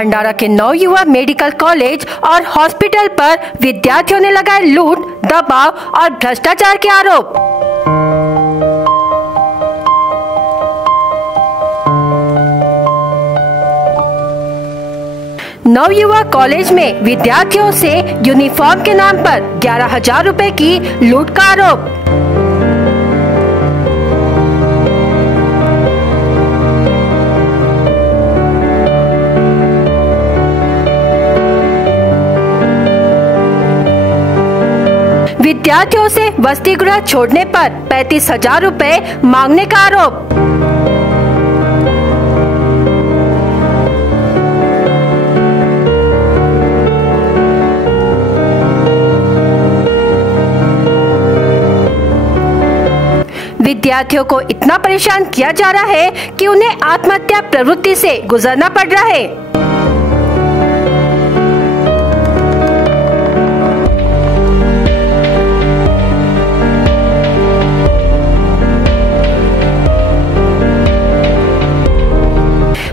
भंडारा के 9 युवा medical college और hospital पर विद्यार्थियों ने लगाए लूट, दबाव और भ्रष्टाचार के आरोप। नव युवा कॉलेज में विद्यार्थियों से यूनिफॉर्म के नाम पर 11,000 रुपए की लूट का आरोप। विद्यार्थियों से वसति गृह छोड़ने पर 35,000 रुपए मांगने का आरोप। विद्यार्थियों को इतना परेशान किया जा रहा है कि उन्हें आत्महत्या प्रवृत्ति से गुजरना पड़ रहा है।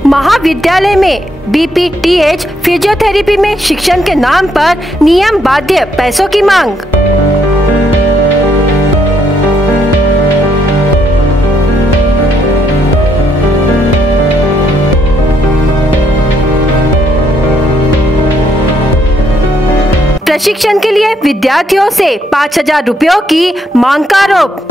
महाविद्यालय में बीपीटीएच फिजियोथेरेपी में शिक्षण के नाम पर नियम बाध्य पैसों की मांग। प्रशिक्षण के लिए विद्यार्थियों से 5,000 रुपयों की मांग का आरोप।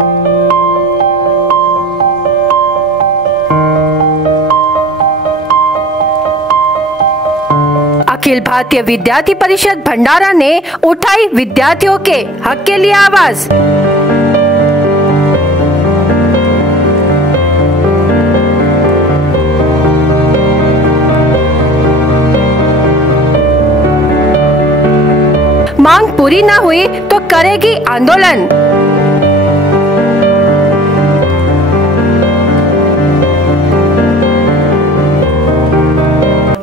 अखिल भारतीय विद्यार्थी परिषद भंडारा ने उठाई विद्यार्थियों के हक के लिए आवाज। मांग पूरी न हुई तो करेगी आंदोलन।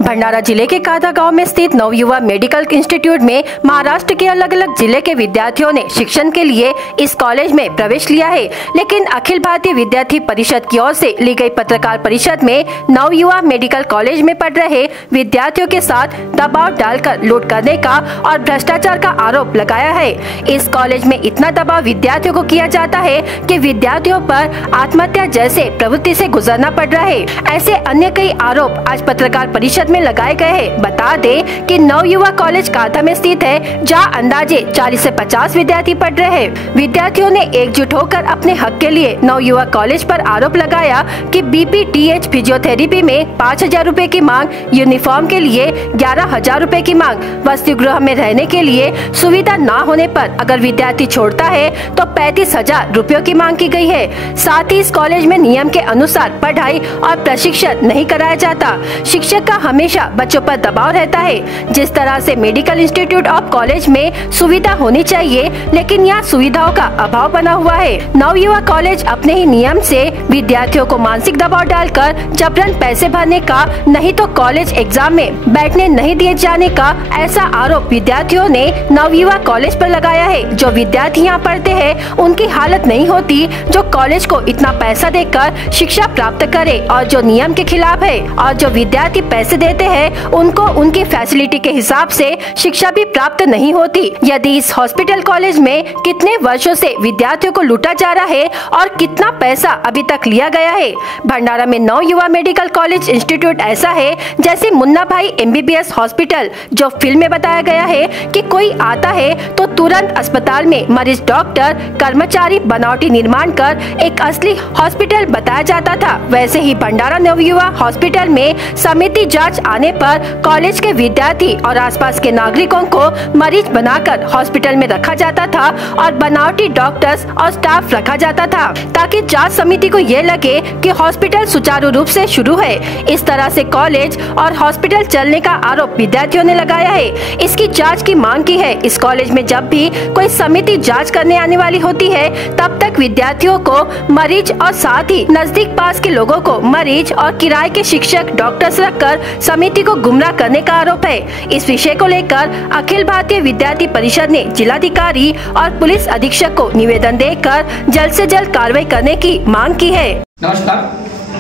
भंडारा जिले के कादा गांव में स्थित नव युवा मेडिकल इंस्टीट्यूट में महाराष्ट्र के अलग अलग जिले के विद्यार्थियों ने शिक्षण के लिए इस कॉलेज में प्रवेश लिया है, लेकिन अखिल भारतीय विद्यार्थी परिषद की ओर से ली गई पत्रकार परिषद में नव युवा मेडिकल कॉलेज में पढ़ रहे विद्यार्थियों के साथ दबाव डालकर लूट करने का और भ्रष्टाचार का आरोप लगाया है। इस कॉलेज में इतना दबाव विद्यार्थियों को किया जाता है कि विद्यार्थियों पर आत्महत्या जैसे प्रवृत्ति से गुजरना पड़ रहा है। ऐसे अन्य कई आरोप आज पत्रकार परिषद में लगाए गए हैं। बता दें कि नव युवा कॉलेज काथा में स्थित है, जहां अंदाजे 40 से 50 विद्यार्थी पढ़ रहे हैं। विद्यार्थियों ने एकजुट होकर अपने हक के लिए नव युवा कॉलेज पर आरोप लगाया कि बीपीटीएच फिजियोथेरेपी में 5,000 रुपए की मांग, यूनिफॉर्म के लिए 11,000 रुपए की मांग, वसति गृह में रहने के लिए सुविधा न होने पर अगर विद्यार्थी छोड़ता है तो 35,000 रुपयों की मांग की गई है। साथ ही इस कॉलेज में नियम के अनुसार पढ़ाई और प्रशिक्षण नहीं कराया जाता। शिक्षक का हमेशा बच्चों पर दबाव रहता है। जिस तरह से मेडिकल इंस्टीट्यूट ऑफ कॉलेज में सुविधा होनी चाहिए, लेकिन यहाँ सुविधाओं का अभाव बना हुआ है। नव युवा कॉलेज अपने ही नियम से विद्यार्थियों को मानसिक दबाव डालकर जबरन पैसे भरने का, नहीं तो कॉलेज एग्जाम में बैठने नहीं दिए जाने का ऐसा आरोप विद्यार्थियों ने नव युवा कॉलेज पर लगाया है। जो विद्यार्थी यहाँ पढ़ते हैं उनकी हालत नहीं होती जो कॉलेज को इतना पैसा देकर शिक्षा प्राप्त करे, और जो नियम के खिलाफ है। और जो विद्यार्थी पैसे देते हैं उनको उनकी फैसिलिटी के हिसाब से शिक्षा भी प्राप्त नहीं होती। यदि इस हॉस्पिटल कॉलेज में कितने वर्षों से विद्यार्थियों को लूटा जा रहा है और कितना पैसा अभी तक लिया गया है। भंडारा में नव युवा मेडिकल कॉलेज इंस्टीट्यूट ऐसा है जैसे मुन्ना भाई एमबीबीएस हॉस्पिटल, जो फिल्म में बताया गया है कि कोई आता है तो तुरंत अस्पताल में मरीज, डॉक्टर, कर्मचारी बनावटी निर्माण कर एक असली हॉस्पिटल बताया जाता था। वैसे ही भंडारा नव युवा हॉस्पिटल में समिति जांच आने पर कॉलेज के विद्यार्थी और आसपास के नागरिकों को मरीज बनाकर हॉस्पिटल में रखा जाता था और बनावटी डॉक्टर्स और स्टाफ रखा जाता था, ताकि जांच समिति को ये लगे कि हॉस्पिटल सुचारू रूप से शुरू है। इस तरह से कॉलेज और हॉस्पिटल चलने का आरोप विद्यार्थियों ने लगाया है। इसकी जांच की मांग की है। इस कॉलेज में जब भी कोई समिति जांच करने आने वाली होती है, तब तक विद्यार्थियों को मरीज और साथ ही नजदीक पास के लोगों को मरीज और किराए के शिक्षक, डॉक्टर्स रखकर समिति को गुमराह करने का आरोप है। इस विषय को लेकर अखिल भारतीय विद्यार्थी परिषद ने जिलाधिकारी और पुलिस अधीक्षक को निवेदन देकर जल्द से जल्द कार्रवाई करने की मांग की है। नमस्कार,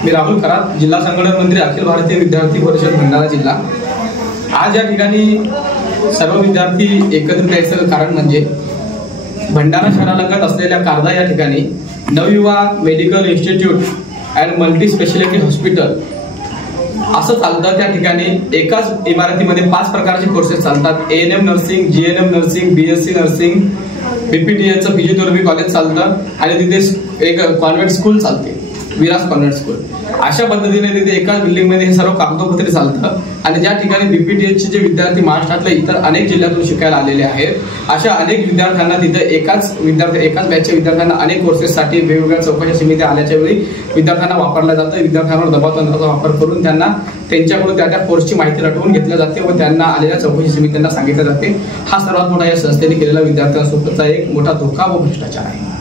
मी राहुल करात, जिल्हा संघटन मंत्री, अखिल भारतीय विद्यार्थी परिषद भंडारा जिल्हा। आज या ठिकाणी सर्व विद्यार्थी एकत्रित यायचं कारण म्हणजे भंडारा शहरालगत असलेल्या कारदा या ठिकाणी Navyuva medical institute and multi speciality hospital असं चालतं। त्या ठिकाणी एकाच इमारतीमध्ये 5 प्रकारचे कोर्सेस चालतात। ANM nursing, GNM nursing, BSc nursing, BPTचं फिजिओथेरपी कॉलेज चालतं आणि तिथे एक कॉन्व्हेंट स्कूल चालते, विराज कॉन्व्हेंट स्कूल। अशा पद्धतीने तिथे एकाच बिल्डिंग मध्ये हे सर्व कागदोपत्री चालतं आणि ज्या ठिकाणी BPTचे जे विद्यार्थी महाराष्ट्रातल्या इतर अनेक जिल्ह्यातून शिकायला आलेले आहेत, अशा अनेक विद्यार्थ्यांना तिथे एकाच बॅचच्या विद्यार्थ्यांना अनेक कोर्सेससाठी वेगवेगळ्या चौकशा समित्या आल्याच्या वेळी विद्यार्थ्यांना वापरलं जातं। विद्यार्थ्यांवर दबाव तंत्राचा वापर करून त्यांच्याकडून त्या कोर्सची माहिती रटवून घेतली जाते व त्यांना आलेल्या चौकशी समित्यांना सांगितलं जाते। हा सर्वात मोठा या संस्थेने केलेला विद्यार्थ्यांसोबतचा एक मोठा धोका व भ्रष्टाचार आहे।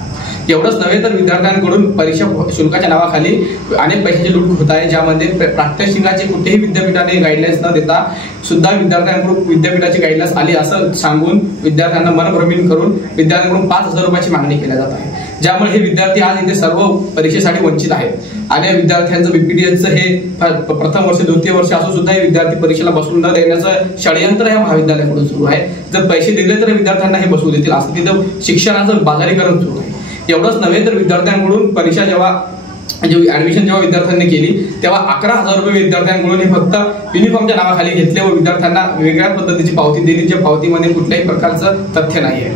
एवढंच नव्हे तर विद्यार्थ्यांकडून परीक्षा शुल्काच्या नावाखाली अनेक पैशाची लूट होत आहे, ज्यामध्ये प्रात्यक्षिकाची कुठेही विद्यापीठाने गाईडलाईन्स न देता सुद्धा विद्यार्थ्यांकडून विद्यापीठाची गाईडलाईन्स आली असं सांगून विद्यार्थ्यांना मनभ्रमित करून विद्यार्थ्यांकडून 5,000 रुपयाची मागणी केली जात आहे, ज्यामुळे हे विद्यार्थी आज इथे सर्व परीक्षेसाठी वंचित आहेत। आणि विद्यार्थ्यांचं BPTचं हे प्रथम वर्ष द्वितीय वर्ष असून सुद्धा हे विद्यार्थी परीक्षेला बसवून न देण्याचं षडयंत्र या महाविद्यालयाकडून सुरू आहे। जर पैसे दिले तर विद्यार्थ्यांना हे बसवू देतील असं तिथं शिक्षणाचं बाजारीकरण सुरू आहे। एवढंच नव्हे तर विद्यार्थ्यांकडून परीक्षा ऍडमिशन जेव्हा विद्यार्थ्यांनी केली तेव्हा 11,000 रुपये विद्यार्थ्यांकडून हे फक्त युनिफॉर्मच्या नावाखाली घेतले व विद्यार्थ्यांना वेगळ्या पद्धतीची पावती दिली, ज्या पावतीमध्ये कुठल्याही प्रकारचं तथ्य नाही आहे।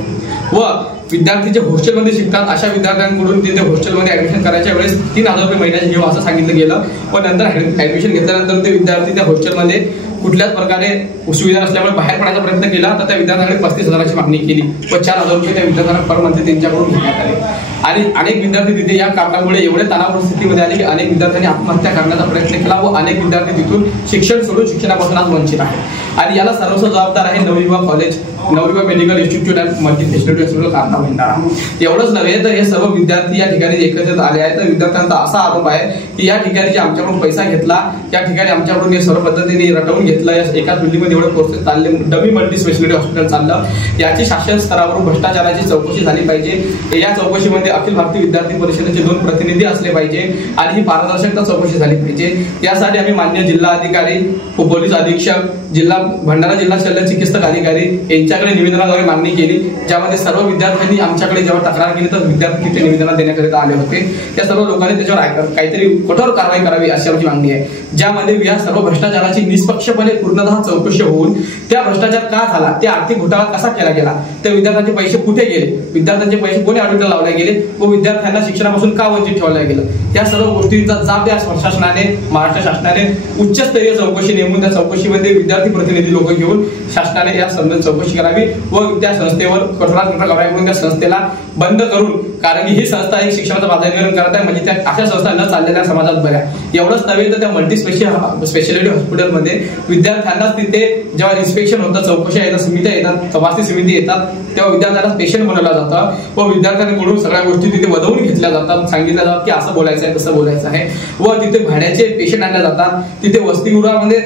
व विद्यार्थी जे हॉस्टेलमध्ये शिकतात अशा विद्यार्थ्यांकडून तिथे हॉस्टेलमध्ये ऍडमिशन करायच्या वेळेस 3,000 रुपये महिन्याचे घेऊ असं सांगितलं गेलं व नंतर ऍडमिशन घेतल्यानंतर ते विद्यार्थी त्या हॉस्टेलमध्ये कुठल्याच प्रकारे सुविधा नसल्यामुळे बाहेर पडण्याचा प्रयत्न केला तर त्या विद्यार्थ्यांकडे 35,000ची मागणी केली व 4,000 रुपये त्या विद्यार्थ्यांना पर मंथ त्यांच्याकडून घेण्यात आले। आणि अनेक विद्यार्थी तिथे या कारणामुळे एवढे तणावपूर्ण स्थितीमध्ये आले की अनेक विद्यार्थ्यांनी आत्महत्या करण्याचा प्रयत्न केला व अनेक विद्यार्थी तिथून शिक्षण सोडून शिक्षणापासून आज वंचित आहेत। आणि याला सर्वस्व जबाबदार आहे Navyuva medical institute and multi speciality hospital Karda Bhandara. एवढंच नव्हे तर हे सर्व विद्यार्थी या ठिकाणी एकत्रित आले आहेत तर विद्यार्थ्यांचा असा आरोप आहे की या ठिकाणी जे आमच्याकडून पैसा घेतला या ठिकाणी आमच्याकडून हे सर्व पद्धतीने रटवून घेतलं, एकाच बिल्डिंगमध्ये एवढे कोर्सेस चालले, डमी मल्टी स्पेशालिटी हॉस्पिटल चाललं, याची शासन स्तरावरून भ्रष्टाचाराची चौकशी झाली पाहिजे। या चौकशीमध्ये अखिल भारतीय विद्यार्थी परिषदेचे 2 प्रतिनिधी असले पाहिजे आणि ही पारदर्शकता चौकशी झाली पाहिजे। यासाठी आम्ही मान्य जिल्हाधिकारी, पोलीस अधीक्षक, भंडारा जिल्हा शल्य चिकित्सक अधिकारी यांच्याकडे निवेदनाद्वारे मागणी केली, ज्यामध्ये सर्व विद्यार्थ्यांनी आमच्याकडे जेव्हा तक्रार केली तर विद्यार्थी तिथे निवेदन देण्याकरिता आले होते। त्या सर्व लोकांनी त्याच्यावर काहीतरी कठोर कारवाई करावी अशी आमची मागणी आहे, ज्यामध्ये या सर्व भ्रष्टाचाराची निष्पक्षपणे पूर्णतः चौकशी होऊन त्या भ्रष्टाचार का झाला, त्या आर्थिक घोटाळा कसा केला गेला, त्या विद्यार्थ्यांचे पैसे कुठे गेले, विद्यार्थ्यांचे पैसे कोणी ऑडिटला लावले गेले व विद्यार्थ्यांना शिक्षणापासून का वंचित ठेवलं गेलं, या सर्व गोष्टींचा जाब या शासनाने, महाराष्ट्र शासनाने उच्चस्तरीय चौकशी नेमून त्या चौकशीमध्ये विद्यार्थी प्रतिनिधी लोक घेऊन शासनाने या संबंधित चौकशी करावी व त्या संस्थेवर कठोरात कठोर कारवाई करून त्या संस्थेला बंद करून, कारण की ही संस्था एक शिक्षणाचं बाजारीकरण करत आहे, म्हणजे त्या अशा संस्था न चाललेल्या समाजात बऱ्या। एवढंच नव्हे तर त्या मल्टी स्पेशालिटी हॉस्पिटलमध्ये विद्यार्थ्यांना तिथे जेव्हा इन्स्पेक्शन होतं, चौकशा येतात, समित्या येतात, तपासणी समिती येतात, तेव्हा विद्यार्थ्यांना पेशंट बनवला जातं व विद्यार्थ्यांकडून सगळ्या गोष्टी तिथे वदवून घेतल्या जातात, सांगितलं जातं की असं बोलायचं आहे, तसं बोलायचं आहे व तिथे भाड्याचे पेशंट आणले जातात। तिथे वसतिगृहामध्ये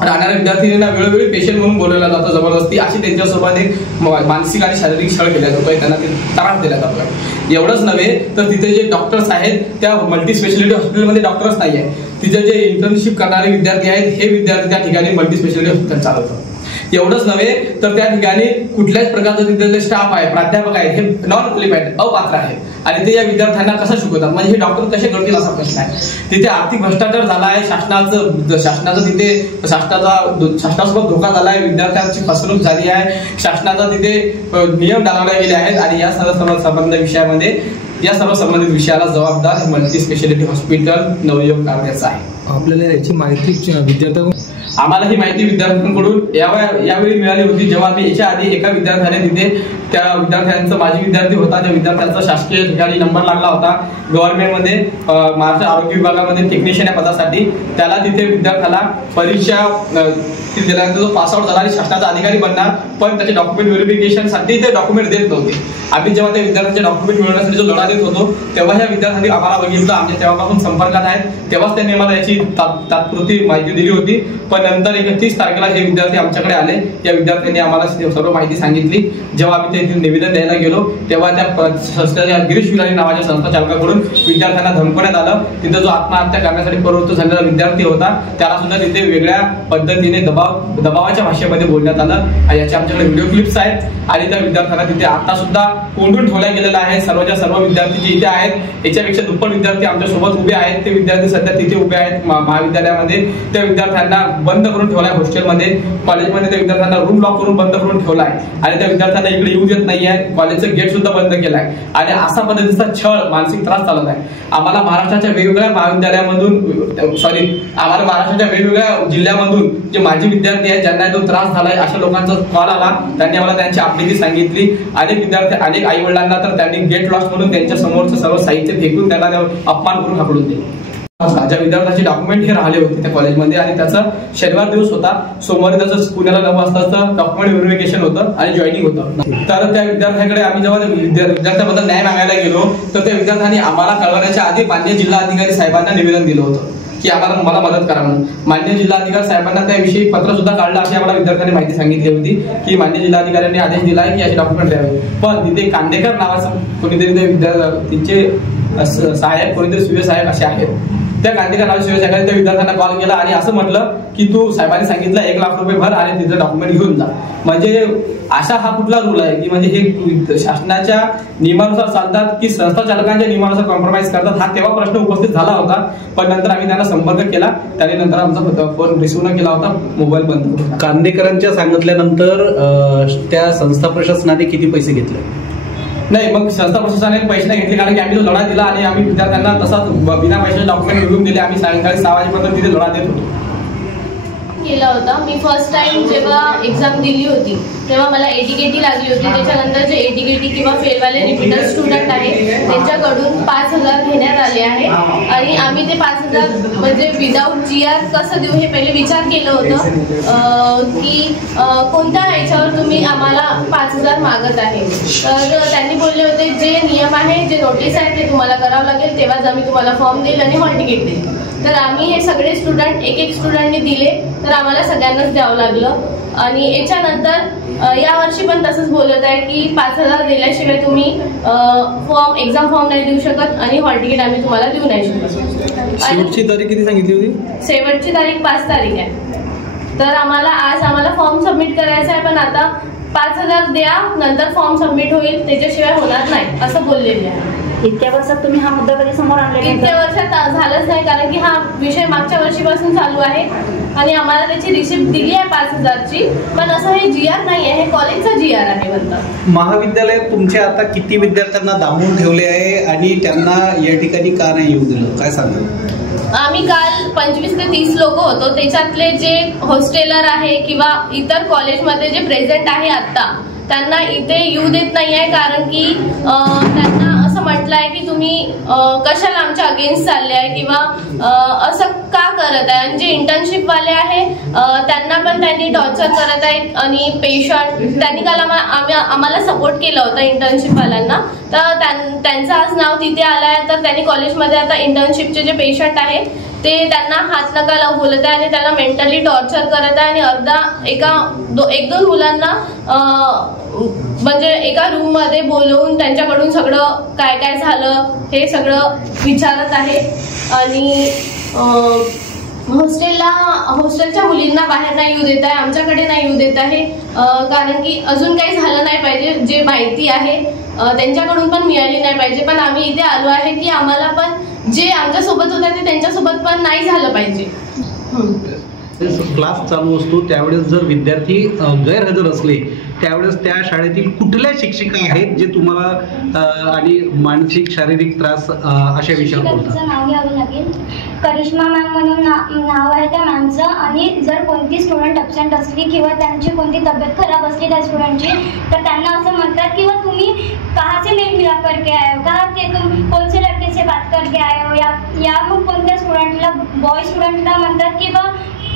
राहणाऱ्या विद्यार्थ्यांना वेळोवेळी पेशंट म्हणून बोलवलं जातं जबरदस्ती, अशी त्यांच्यासोबत एक मानसिक आणि शारीरिक छळ केला जातोय, त्यांना ते त्रास दिला जातोय। एवढंच नव्हे तर तिथे जे डॉक्टर्स आहेत त्या मल्टी स्पेशालिटी हॉस्पिटलमध्ये डॉक्टर्स नाही आहे, तिथे जे इंटर्नशिप करणारे विद्यार्थी आहेत हे विद्यार्थी त्या ठिकाणी मल्टी स्पेशालिटी हॉस्पिटल चालवतात। एवढंच नव्हे तर त्या ठिकाणी कुठल्याच प्रकारचं तिथे स्टाफ आहे, प्राध्यापक आहेत, हे नॉन क्वालिफाईड अपात्र आहेत आणि ते या विद्यार्थ्यांना कसं शिकवतात, म्हणजे हे डॉक्टर कसे करतील असा प्रश्न आहे। तिथे आर्थिक भ्रष्टाचार झाला आहे, शासनासोबत धोका झाला आहे, विद्यार्थ्यांची फसवणूक झाली आहे, शासनाचा तिथे नियम डाळवले गेले आहेत आणि या सर्व संबंधित विषयाला जबाबदार मल्टी स्पेशालिटी हॉस्पिटल नवयुवक कारद्याचं आहे। आपल्याला याची माहिती आम्हाला ही माहिती विद्यार्थ्यांकडून यावेळी मिळाली होती, जेव्हा मी याच्या आधी एका विद्यार्थ्याने तिथे त्या विद्यार्थ्यांचा माझी विद्यार्थी होता, त्या विद्यार्थ्यांचा शासकीय ठिकाणी नंबर लागला होता गव्हर्नमेंटमध्ये, महाराष्ट्र आरोग्य विभागामध्ये टेक्निशियन या पदासाठी, त्याला तिथे विद्यार्थ्याला परीक्षा दिल्यानंतर तो पासआउट झाला आणि शासनाचा अधिकारी बनणार, पण त्याचे डॉक्युमेंट व्हेरिफिकेशनसाठी ते डॉक्युमेंट देत नव्हते। आम्ही जेव्हा त्या विद्यार्थ्यांचे डॉक्युमेंट मिळवण्यासाठी जो लढा देत होतो तेव्हा ह्या विद्यार्थ्यांनी आम्हाला बघितलं, आमच्या तेव्हापासून संपर्कात आहेत, तेव्हाच त्यांनी आम्हाला याची तात्पुरती माहिती दिली होती, पण नंतर 31 तारखेला हे विद्यार्थी आमच्याकडे आले. या विद्यार्थ्यांनी आम्हाला सर्व माहिती सांगितली. जेव्हा आम्ही ते निवेदन द्यायला गेलो तेव्हा त्या संस्थेच्या गिरीश विलारी नावाच्या संस्था चालकाकडून विद्यार्थ्यांना धमकवण्यात आलं. तिथे जो आत्महत्या करण्यासाठी प्रवृत्त झालेला विद्यार्थी होता त्याला सुद्धा तिथे वेगळ्या पद्धतीने दबावाच्या भाषेमध्ये बोलण्यात आलं. याचे आमच्याकडे व्हिडिओ क्लिप्स आहेत आणि त्या विद्यार्थ्यांना तिथे आता सुद्धा कोंडून ठेवल्या गेलेला आहे. सर्वच्या सर्व विद्यार्थी जे इथे आहेत याच्यापेक्षा दुप्पट विद्यार्थी आमच्या सोबत उभे आहेत. ते विद्यार्थी सध्या तिथे उभे आहेत महाविद्यालयामध्ये. त्या विद्यार्थ्यांना बंद करून ठेवलाय हॉस्टेलमध्ये. कॉलेजमध्ये त्या विद्यार्थ्यांना रूम लॉक करून बंद करून ठेवलाय आणि त्या विद्यार्थ्यांना इकडे येऊ देत नाहीये. कॉलेजचं गेट सुद्धा बंद केलाय आणि असा पद्धतीचा छळ मानसिक त्रास चालत आहे. आम्हाला महाराष्ट्राच्या वेगवेगळ्या महाविद्यालयामधून आम्हाला महाराष्ट्राच्या वेगवेगळ्या जिल्ह्यामधून जे माजी विद्यार्थी आहेत ज्यांना तो त्रास झालाय अशा लोकांचा कॉल आला. त्यांनी आम्हाला त्यांची आपली सांगितली. अनेक विद्यार्थी अनेक आई वडिलांना तर त्यांनी गेट लॉस म्हणून त्यांच्या समोरचं सर्व साहित्य फेकून त्यांना अपमान करून हाकलून दिले. ज्या विद्यार्थ्याचे डॉक्युमेंट हे राहिले होते त्या कॉलेजमध्ये आणि त्याचा शनिवार दिवस होता. सोमवारी त्याचं पुण्याला 9 वाजताचं डॉक्युमेंट व्हेरिफिकेशन होतं आणि जॉईनिंग होतं. तर त्या विद्यार्थ्याकडे आम्ही जेव्हा विद्यार्थ्याबद्दल न्याय मागायला गेलो तर त्या विद्यार्थ्यांनी आम्हाला कळवण्याच्या आधी मान्य जिल्हाधिकारी साहेबांना निवेदन दिलं होतं की मला मदत करा म्हणून. मान्य जिल्हाधिकारी साहेबांना त्याविषयी पत्र सुद्धा काढलं अशी आम्हाला विद्यार्थ्यांनी माहिती सांगितली होती की मान्य जिल्हाधिकाऱ्यांनी आदेश दिलाय की याचे डॉक्युमेंट द्यावे. पण तिथे कांदेकर नावाचं कोणीतरी तिचे सहाय्यक कोणीतरी सूर्य साहेब असे आहेत. त्या कांदेकर नावाच्या सूर्यसाहेबांनी त्या विद्यार्थ्यांना कॉल केला आणि असं म्हटलं की तू साहेबांनी सांगितलं 1 लाख रुपये भर आणि तिचं डॉक्युमेंट घेऊन जा. म्हणजे अशा हा कुठला रूल आहे की म्हणजे हे शासनाच्या नियमानुसार चालतात की संस्था चालकांच्या नियमानुसार कॉम्प्रोमाइज करतात. हा तेव्हा प्रश्न उपस्थित झाला होता. पण नंतर आम्ही त्यांना संपर्क केला. त्याने नंतर आमचा फोन रिसिव्ह न केला होता. मोबाईल बंद. कांदेकरांच्या सांगितल्यानंतर त्या संस्था प्रशासनाने किती पैसे घेतले? नाही, मग संस्था प्रशासनाने पैसे नाही घेतले कारण की आम्ही तो लढा दिला आणि आम्ही विद्यार्थ्यांना तसाच बिना पैशाचे डॉक्युमेंट मिळवून दिले. आम्ही सायंकाळी 6 वाजेपर्यंत तिथे लढा देत होतो. केला होता. मी फर्स्ट टाइम जेव्हा एक्झाम दिली होती तेव्हा मला एटीकेटी लागली होती. त्याच्यानंतर जे एटीकेटी किंवा फेलवाले रिपीटर स्टुडंट आहेत त्यांच्याकडून 5,000 घेण्यात आले आहे आणि आम्ही ते 5,000 म्हणजे विदाऊट GR कसं देऊ हे पहिले विचार केलं होतं की कोणत्या याच्यावर तुम्ही आम्हाला 5,000 मागत आहे. तर त्यांनी बोलले होते जे नियम आहे जे नोटीस आहे ते तुम्हाला करावं लागेल तेव्हाच आम्ही तुम्हाला फॉर्म देईल आणि हॉल तिकीट देईल. तर आम्ही हे सगळे स्टुडंट एक स्टुडंटने दिले तर आम्हाला सगळ्यांनाच द्यावं लागलं. आणि याच्यानंतर यावर्षी पण तसंच बोलत आहे की 5,000 दिल्याशिवाय तुम्ही एक्झाम फॉर्म नाही देऊ शकत आणि हॉल तिकीट आम्ही तुम्हाला देऊ नाही शकत. शेवटची तारीख किती सांगितली होती? शेवटची तारीख 5 तारीख आहे. तर आम्हाला फॉर्म सबमिट करायचा आहे पण आता 5,000 द्या नंतर फॉर्म सबमिट होईल त्याच्याशिवाय होणार नाही असं बोललेले आहे. इतक्या वर्षात तुम्ही हा मुद्दा कधी समोर आणला? इतक्या वर्षात झालंच नाही कारण की हा विषय मागच्या वर्षीपासून चालू आहे आणि आम्हाला त्याची रिसिप्ट दिली आहे 5,000ची. पण असं हे GR नाही आहे, हे कॉलेजचा GR आहे म्हणतात. महाविद्यालयात तुमच्या आता किती विद्यार्थ्यांना दाबून ठेवले आहे आणि त्यांना या ठिकाणी का नाही येऊ दिलं काय सांगा? आम्ही काल 25 ते 30 लोक होतो. त्याच्यातले जे हॉस्टेलर आहे किंवा इतर कॉलेजमध्ये जे प्रेझेंट आहे आता त्यांना इथे येऊ देत नाही आहे कारण की त्यांना असं म्हटलं आहे की तुम्ही कशाला आमच्या अगेन्स्ट चालले आहे किंवा असं का करत आहे. आणि जे इंटर्नशिपवाले आहे त्यांना पण त्यांनी टॉर्चर करत आहेत आणि पेशंट त्यांनी काल आम्हाला सपोर्ट केला होता इंटर्नशिपवाल्यांना. तर त्यांचं आज नाव तिथे आलं आहे. तर त्यांनी कॉलेजमध्ये आता इंटर्नशिपचे जे पेशंट आहे ते त्यांना हात नका लावू बोलत आहे आणि त्यांना मेंटली टॉर्चर करत आहे आणि एक दोन मुलांना म्हणजे एका रूम मध्ये बोलवून त्यांच्याकडून सगळं काय काय झालं हे सगळं विचारत आहे. आणि हॉस्टेलच्या मुलींना बाहेर नाही येऊ देत आहे, आमच्याकडे नाही येऊ देत आहे कारण की अजून काही झालं नाही पाहिजे. जे माहिती आहे त्यांच्याकडून पण मिळाली नाही पाहिजे. पण आम्ही इथे आलो आहे की आम्हाला पण जे आमच्यासोबत होते ते त्यांच्यासोबत पण नाही झालं पाहिजे. क्लास चालू असतो त्यावेळेस जर विद्यार्थी गैरहजर असले त्यावेळेस त्या शाळेतील कुठल्या शिक्षिका आहेत जे तुम्हाला आणि मानसिक शारीरिक त्रास अशा विषयावर बोलतात? नाव घ्यावं लागेल. करिश्मा मॅम म्हणून नाव आहे त्या मॅमचं. आणि जर कोणती स्टुडंट ॲब्सेंट असली किंवा त्यांची कोणती तब्येत खराब असली त्या स्टुडंटची तर त्यांना असं म्हणतात किंवा तुम्ही कहाँ से मेल मिलाप करके आए हो, कहाँ ते तुम कौन से लड़के से बात करके आए हो. या मग कोणत्या स्टुडंटला बॉय स्टुडंटला म्हणतात की बा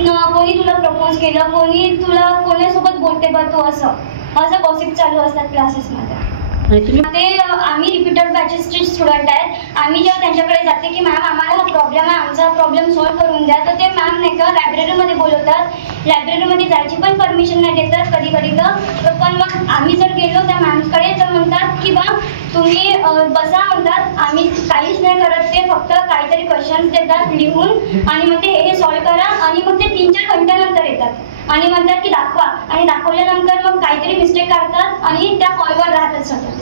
कोणी तुला प्रपोज केलं, कोणी तुला कोणासोबत बोलते बा तू, असं गॉसिप चालू असतात क्लासेसमध्ये. ते आम्ही रिपीटर बॅचेसचे स्टुडंट आहेत. आम्ही जेव्हा त्यांच्याकडे जाते की मॅम आम्हाला हा प्रॉब्लेम आहे, आमचा प्रॉब्लेम सॉल्व्ह करून द्या, तर ते मॅम नाही का लायब्ररीमध्ये बोलवतात. लायब्ररीमध्ये जायची पण परमिशन नाही देतात कधी कधी तर पण मग आम्ही जर गेलो त्या मॅमकडे तर म्हणतात की बा तुम्ही बसा म्हणतात. आम्ही काहीच नाही करत, ते फक्त काहीतरी क्वेश्चन्स देतात लिहून आणि मग ते हे सॉल्व्ह करा आणि मग ते 3-4 घंट्यानंतर येतात आणि म्हणतात की दाखवा आणि दाखवल्यानंतर मग काहीतरी मिस्टेक काढतात आणि त्या कॉलवर राहतात सतत.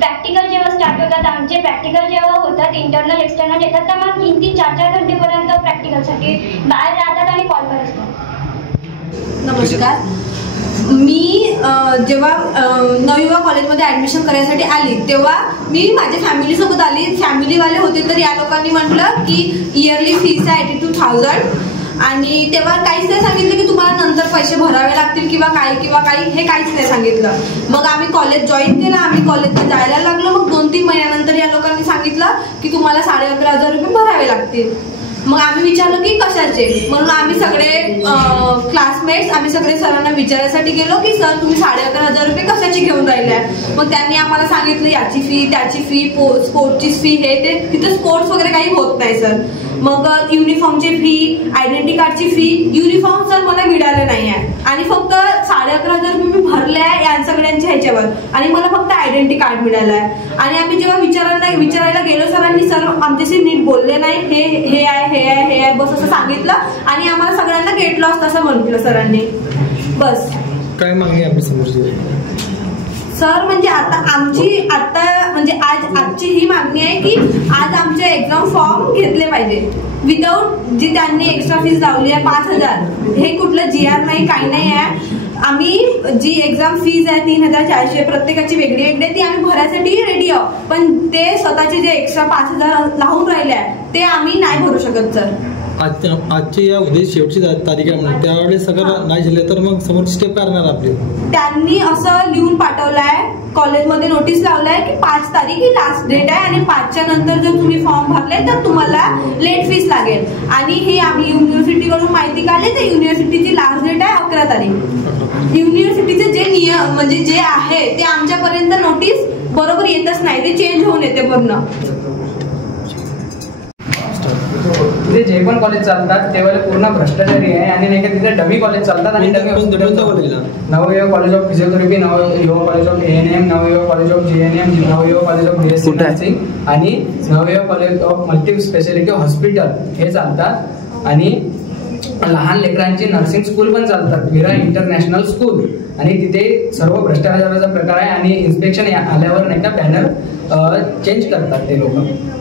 प्रॅक्टिकल जेव्हा स्टार्ट होतात आमचे, प्रॅक्टिकल जेव्हा होतात इंटरनल एक्सटर्नल येतात तर मग 3-4 घंटेपर्यंत प्रॅक्टिकलसाठी बाहेर राहतात आणि कॉल करत असतात. नमस्कार. मी जेव्हा नवयुवा कॉलेजमध्ये ॲडमिशन करायसाठी आली तेव्हा मी माझ्या फॅमिलीसोबत आली. फॅमिलीवाले होते तर या लोकांनी म्हटलं की इयरली फीस आहे 82,000 आणि तेव्हा काहीच नाही सांगितलं की तुम्हाला नंतर पैसे भरावे लागतील किंवा काही हे काहीच नाही सांगितलं. मग आम्ही कॉलेज जॉईन केलं, आम्ही कॉलेजला जायला लागलो. मग 2-3 महिन्यानंतर या लोकांनी सांगितलं की तुम्हाला 11,500 रुपये भरावे लागतील. मग आम्ही विचारलं की कशाचे, म्हणून आम्ही सगळे क्लासमेट्स आम्ही सगळे सरांना विचारायसाठी गेलो की सर तुम्ही 11,500 रुपये कशाची घेऊन राहिले आहे. मग त्यांनी आम्हाला सांगितलं याची फी त्याची फी स्पोर्टची फी हे ते. तिथे स्पोर्ट्स वगैरे काही होत नाही सर. मग युनिफॉर्मची फी, आयडेंटिटी कार्डची फी, युनिफॉर्म सर मला मिळाले नाही आहे आणि फक्त 11,500 रुपये मी भरले आहे या सगळ्यांच्या ह्याच्यावर आणि मला फक्त आयडेंटिटी कार्ड मिळालं आहे. आणि आम्ही जेव्हा विचारायला गेलो सरांनी, सर आमच्याशी नीट बोलले नाही, हे आहे बस असं सांगितलं आणि आम्हाला सगळ्यांना गेट लॉस असं म्हटलं सरांनी. बस. काय मागणी आपली समोरची सर म्हणजे आजची ही मागणी आहे की आज आमचे एक्झाम फॉर्म घेतले पाहिजे विदाऊट जी त्यांनी एक्स्ट्रा फीस लावली आहे 5,000. हे कुठलं GR नाही, काही नाही आहे. आम्ही जी एक्झाम फीज आहे 3,400 प्रत्येकाची वेगळी वेगळी ती आम्ही भरायसाठी रेडी आहोत, पण ते स्वतःचे जे एक्स्ट्रा 5,000 लावून राहिले आहे ते आम्ही नाही भरू शकत सर. आजची या उद्या शेवटची तारीख आहे म्हणून त्यावेळेस सगळं नाही झालं तर मग समोरची स्टेप करणार आपली. त्यांनी असं लिहून पाठवलंय, कॉलेजमध्ये नोटीस लावलाय की 5 तारीख ही लास्ट डेट आहे आणि 5च्या नंतर जर तुम्ही फॉर्म भरले तर तुम्हाला लेट फीस लागेल. आणि हे आम्ही युनिव्हर्सिटीकडून माहिती काढली तर युनिव्हर्सिटीची लास्ट डेट आहे 11 तारीख. युनिव्हर्सिटीचे जे नियम म्हणजे जे आहे ते आमच्यापर्यंत नोटीस बरोबर येतच नाही, ते चेंज होऊन येते पूर्ण. तिथे जे पण कॉलेज चालतात ते वाले पूर्ण भ्रष्टाचारी आहे आणि नाही का तिथे डमी कॉलेज चालतात आणि dummy Navyuva college of physiotherapy, Navyuva college of ANM, Navyuva college of GNM, Navyuva college of BSc nursing आणि Navyuva college of multi speciality hospital हे चालतात. आणि लहान लेकरांची नर्सिंग स्कूल पण चालतात, विरा इंटरनॅशनल स्कूल. आणि तिथे सर्व भ्रष्टाचाराचा प्रकार आहे आणि इन्स्पेक्शन आल्यावर नाही का बॅनर चेंज करतात ते लोक.